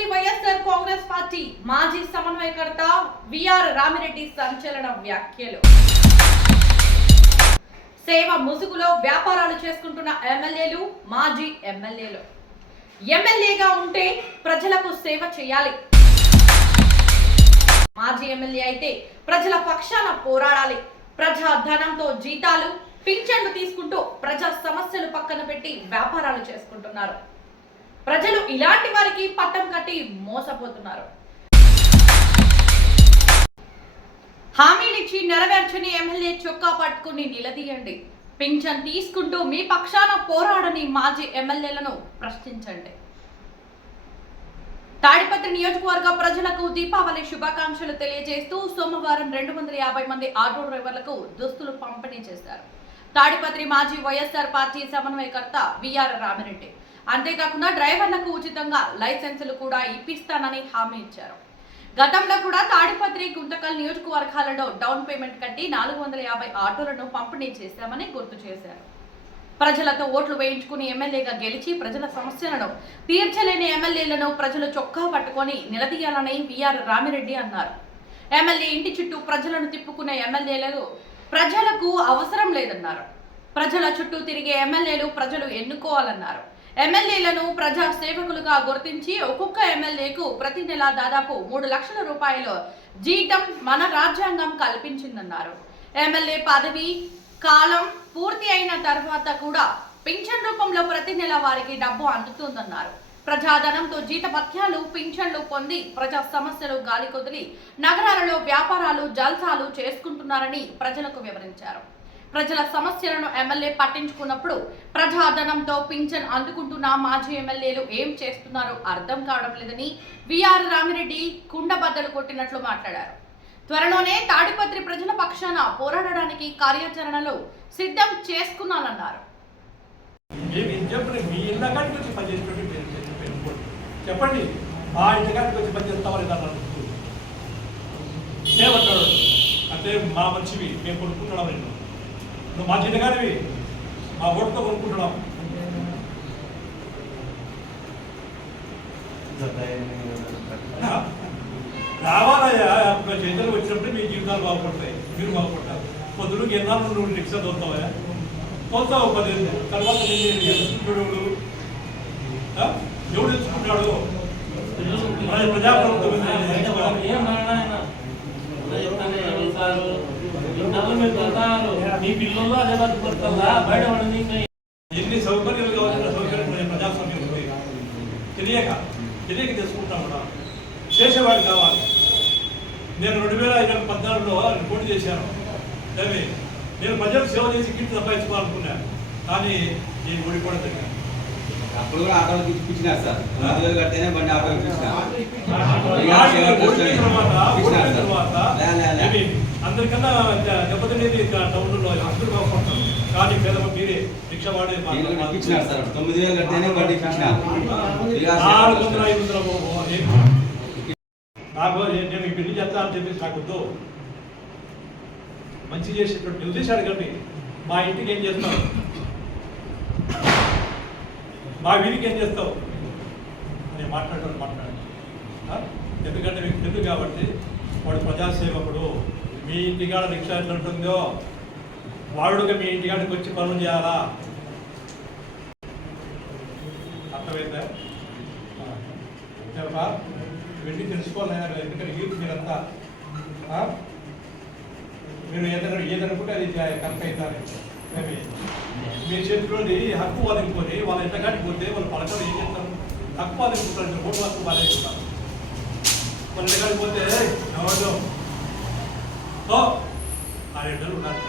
Tadipatri YSR Congress party మాజీ సమన్వయకర్త VR Ramireddy సంచలన వ్యాఖ్యలు. సేవ ముసుగులో వ్యాపారాలు చేసుకుంటున్న ఎమ్మెల్యేలు, మాజీ ఎమ్మెల్యేలు. ఎమ్మెల్యేగా ఉంటే ప్రజలకు సేవ చేయాలి. మాజీ ఎమ్మెల్యే అయితే ప్రజల పక్షాన పోరాడాలి. ప్రజా ధనంతో జీతాలు, పింఛన్లు తీసుకుంటూ ప్రజా సమస్యలు పక్కన పెట్టి వ్యాపారాలు చేసుకుంటున్నారు. ప్రజలు ఇలాంటి వారికి పట్టం కట్టి మోసపోతున్నారు. హామీలిచ్చి నెరవేర్చని ఎమ్మెల్యే చొక్కా పట్టుకుని నిలదీయండి. పింఛన్ తీసుకుంటూ మీ పక్షాన పోరాడని మాజీ ఎమ్మెల్యేలను ప్రశ్నించండి. తాడిపత్రి నియోజకవర్గ ప్రజలకు దీపావళి శుభాకాంక్షలు తెలియజేస్తూ సోమవారం 250 మంది ఆటో డ్రైవర్లకు దుస్తులు పంపిణీ చేశారు. తాడిపత్రి మాజీ వైఎస్ఆర్ పార్టీ సమన్వయకర్త విఆర్ రామిరెడ్డి. అంతేకాకుండా డ్రైవర్లకు ఉచితంగా లైసెన్సులు కూడా ఇప్పిస్తానని హామీ ఇచ్చారు. గతంలో కూడా తాడిపత్రి, గుంతకల్ నియోజకవర్గాలలో డౌన్ పేమెంట్ కట్టి 450 ఆటోలను పంపిణీ చేశామని గుర్తు చేశారు. ప్రజలతో ఓట్లు వేయించుకుని ఎమ్మెల్యేగా గెలిచి ప్రజల సమస్యలను తీర్చలేని ఎమ్మెల్యేలను ప్రజలు చొక్కా పట్టుకొని నిలదీయాలని విఆర్ రామిరెడ్డి అన్నారు. ఎమ్మెల్యే ఇంటి చుట్టూ ప్రజలను తిప్పుకునే ఎమ్మెల్యేలు ప్రజలకు అవసరం లేదన్నారు. ప్రజల చుట్టూ తిరిగే ఎమ్మెల్యేలు ప్రజలు ఎన్నుకోవాలన్నారు. ఎమ్మెల్యేలను ప్రజా సేవకులుగా గుర్తించి ఒక్కొక్క ఎమ్మెల్యేకు ప్రతి నెల దాదాపు 3 లక్షల రూపాయలు జీతం మన రాజ్యాంగం కల్పించిందన్నారు. ఎమ్మెల్యే పదవి కాలం పూర్తి అయిన తర్వాత కూడా పింఛన్ రూపంలో ప్రతి నెల వారికి డబ్బు అందుతుందన్నారు. ప్రజాధనంతో జీతభత్యాలు, పింఛన్లు పొంది ప్రజా సమస్యలు గాలి కొదిలి నగరాలలో వ్యాపారాలు, జల్సాలు చేసుకుంటున్నారని ప్రజలకు వివరించారు. ప్రజల సమస్యలను ఎమ్మెల్యే పట్టించుకున్నప్పుడు ప్రజాధనంతో పింఛన్ అందుకుంటున్న మాజీ ఎమ్మెల్యేలు ఏం చేస్తున్నారో అర్థం కావడం లేదని విఆర్ రామిరెడ్డి కుండబద్దలు కొట్టినట్లు మాట్లాడారు. త్వరలోనే తాడిపత్రి ప్రజల పక్షాన పోరాడడానికి కార్యాచరణలు సిద్ధం చేసుకున్నానన్నారు. చెప్పండి, మా ఇంటి కాడికి వచ్చి పనిచేస్తామని ఏమంటాడు అంటే మా మంచివి మేము కొనుక్కుంటున్నాం. నువ్వు మా చిన్నగారివి, మా ఓటుతో కొనుక్కుంటున్నాం. రావాలయ్యా, చైతన్యం వచ్చినప్పుడు మీ జీవితాలు బాగుపడతాయి, మీరు బాగుపడతారు. పొద్దునకి ఎన్నాళ్ళు నువ్వు రిక్షా తోలుతావా? తోలుతావు 10 ఏళ్ళు తర్వాత చూడు ఎవడు తెచ్చుకుంటాడు? ప్రజాప్రభుత్వం ఎన్ని సౌకర్యాలు కావాల్సిన సౌకర్యం ప్రజాస్వామ్యం తెలియక తెచ్చుకుంటాం కూడా. చేసేవాడు కావాలి. నేను 2014లో రిపోర్ట్ చేశాను. నేను ప్రజలకు సేవ చేసి గిట్టు సంపాదించుకోవాలనుకున్నాను, కానీ నేను ఓడిపోవడం. అప్పుడు కూడా ఆటోలు ఇప్పించినారు సార్. 4,000 కడితేనే బండి ఆటో అందరికన్నా దెబ్బతినేది టౌన్లో అందరూ బాగుపడతారు, కానీ పేదమ మీరే రిక్ష వాడే ఇప్పించినారు సార్. 9,000 కడితేనే బండి ఇప్పించినారు. 400-500 నాకు నేను ఈ పెళ్లి చేస్తా అని చెప్పేసి నాకొద్దు. మంచి చేసేటువంటి ఉద్దేశాలు కండి. మా ఇంటికి ఏం చేస్తావు, మా వీధికి ఏం చేస్తావు అని మాట్లాడాలి. ఎందుకంటే మీకు తెలుగు కాబట్టి వాడు ప్రజాసేవకుడు. మీ ఇంటికాడ రిక్షా ఎట్లా ఉంటుందో వాడుగా మీ ఇంటికాడికి వచ్చి పనులు చేయాలా? అర్థమైందా? వెళ్ళి తెలుసుకోవాలి. ఎందుకంటే యూత్ మీరంతా మీరు ఏదనుకుంటే అది కరెక్ట్ అవుతారు. మీ చేతిలోని హక్కు వాదించుకొని వాళ్ళు ఎంతగాడికి పోతే వాళ్ళు పలకలు ఏం చేస్తారు? హక్కు వాదించుకుంటారు, ఓటు హక్కు వాదించుకుంటారు. వాళ్ళు ఎంతగాడికి పోతే ఎవరు ఆ 2 ఉన్నారు.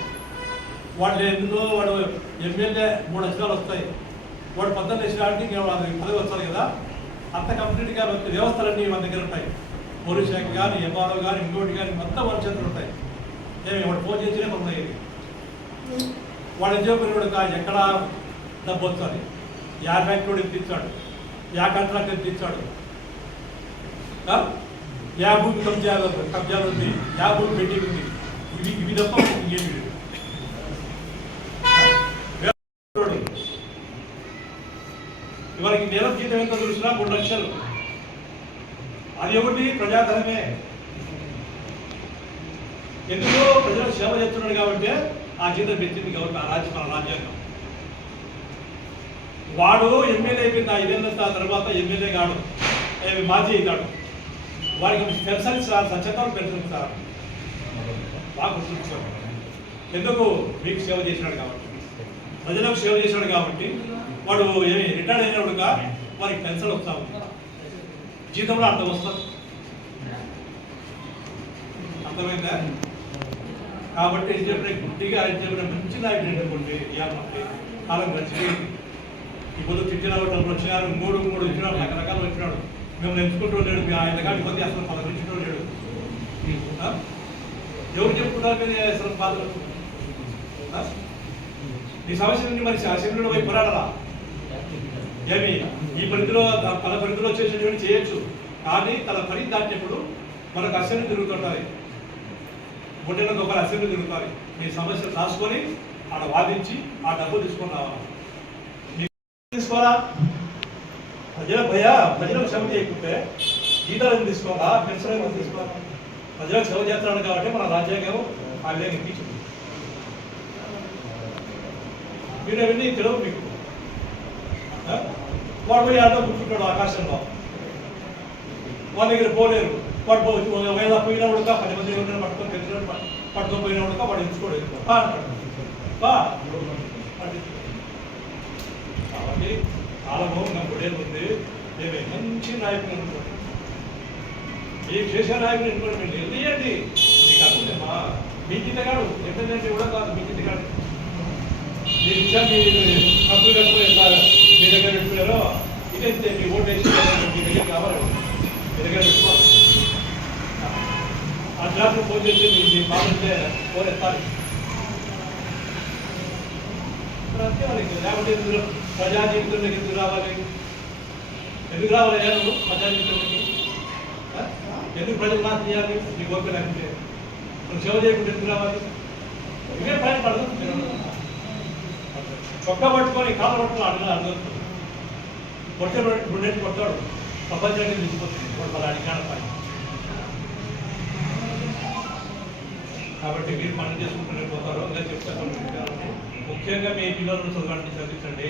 వాళ్ళు ఎందుకో వాడు ఎమ్మెల్యే 3 లక్షలు వస్తాయి, వాడు 14 లక్షలకి పదవి వస్తారు కదా. అంత కంప్లీట్గా వ్యవస్థలన్నీ మన దగ్గర ఉంటాయి. పోలీస్ శాఖ కానీ, ఎంఆర్ఓ కానీ, ఇంకోటి కానీ మొత్తం మన చేతులు ఉంటాయి. ఏమి వాడు ఫోన్ చేసినే మనం అయ్యేది. వాడు చెప్పినోడు ఎక్కడ డబ్బు వస్తుంది, యా ఫ్యాక్టరీ ఎత్తిచ్చాడు, యా కాంట్రాక్ట్ ఎత్తిచ్చాడు, యా భూమి కబ్జాలు ఉంది, యా భూమి పెండింగ్ ఉంది. ఇవి తప్ప ఇంకేమి. ఇవాళకి నెల జీతం ఎంత చూసినా 3 లక్షలు. అది ఒకటి ప్రజాధనమే. ఎందుకు ప్రజలకు సేవ చేస్తున్నాడు కాబట్టి ఆ జీతం పెంచింది గవర్నమెంట్, మన రాజ్యాంగం. వాడు ఎమ్మెల్యే అయిపోయింది 5 ఏళ్ళ తర్వాత ఎమ్మెల్యే కాడు, మాజీ అవుతాడు. వాడికి పెన్షన్ సార్, సత్యకాలం పెన్షన్ సార్, బాగా గుర్తుంచుకోండి. ఎందుకు మీకు సేవ చేసినాడు కాబట్టి, ప్రజలకు సేవ చేసినాడు కాబట్టి వాడు ఏమి రిటైర్డ్ అయినప్పుడుగా వారికి పెన్షన్ వస్తా ఉంది, జీతంలో అంత వస్తుంది. అర్థమైందా? కాబట్టి ఏం చెప్పిన గుడ్డిగా ఆయన చెప్పిన మంచి నాయకుడు ఏంటంటే కాలం గడిచిపోయింది. ఇప్పుడు తిట్టిన వచ్చినారు, మూడు ఇచ్చినాడు, రకరకాలు వచ్చినాడు. మేము ఎంచుకుంటూ లేడు, ఆయన కానీ కొద్ది అసలు పదవించుకుంటూ లేడు. ఎవరు చెప్పుకుంటారు మీరు అసలు బాధలు? ఈ సమస్య నుండి మరి అసెంబ్లీలో పోయి పోరాడరా? ఏమి ఈ పరిధిలో తన పరిధిలో చేసేటువంటి చేయొచ్చు, కానీ తన పని దాటినప్పుడు మనకు అసెంబ్లీ తిరుగుతుంటాయి, మొట్టలో గొప్ప అసెంబ్లీ తిరుగుతాయి. మీ సమస్యలు రాసుకొని ఆడ వాదించి ఆ డబ్బులు తీసుకొని రావాలి. తీసుకోవాలా? ప్రజలకు సేవ చేయకుంటే జీతాలు ఎందుకు తీసుకోవాలా? పెన్షన్ ఎందుకు తీసుకోవాలా? ప్రజలకు సేవ చేస్తున్నాడు కాబట్టి మన రాజ్యాంగం ఆ విధంగా ఇప్పించింది. మీరు అవన్నీ తెలియదు మీకు. వాడు పోయి ఆటో కూర్చుంటాడు ఆకాశంలో, వాళ్ళ దగ్గర పోలేరు. వాడు ఒకవేళ పోయినప్పుడు 10 మంది పట్టుకొని తెలిసిన పట్టుకొని పోయినప్పుడు వాడు ఎంచుకోడు అంటాడు. కాబట్టి కాలము నప్పుడే ఉంది. మేమే మంచి నాయకులు అనుకోండి, మీకు చేసే నాయకులు అనుకోండి, మీరు నిర్ణయండి. మీకు అర్థమేమా? మీ జితగాడు ఎంతంటే కూడా కాదు, మీ జితగాడు మీరు ఇచ్చా మీ హక్కులు కట్టుకుని మీ దగ్గర పెట్టుకున్నారో ఇదే మీ ఓటు వేసి మీ దగ్గర కావాలి, మీ దగ్గర పెట్టుకోవాలి. ఆ జాబ్లో ఫోన్ చేస్తే మీ బాగుంటే ఫోన్ ఎత్తాలి. అంతే వాళ్ళకి. లేకపోతే ప్రజా జీవితంలోకి ఎందుకు రావాలి? ఎందుకు రావాలి? నువ్వు ప్రజా జీవితంలోకి ఎందుకు ప్రజలు నాశనం చేయాలి? నీ ఓపిక లేకుంటే నువ్వు సేవ చేయకుండా ఎందుకు రావాలి? ఇవే పని పడదు. చొక్కా పట్టుకొని కాలు పట్టుకొని అడగలుగుతుంది. కొట్టే 2 ఏళ్ళు కొట్టాడు, ప్రపంచానికి తీసుకొస్తుంది వాళ్ళ అడిగాన పని. కాబట్టి మీరు పనులు చేసుకుంటూనే పోతారు. ఇలా చెప్తాను. ముఖ్యంగా మీ పిల్లలను చదవండి, చదివించండి.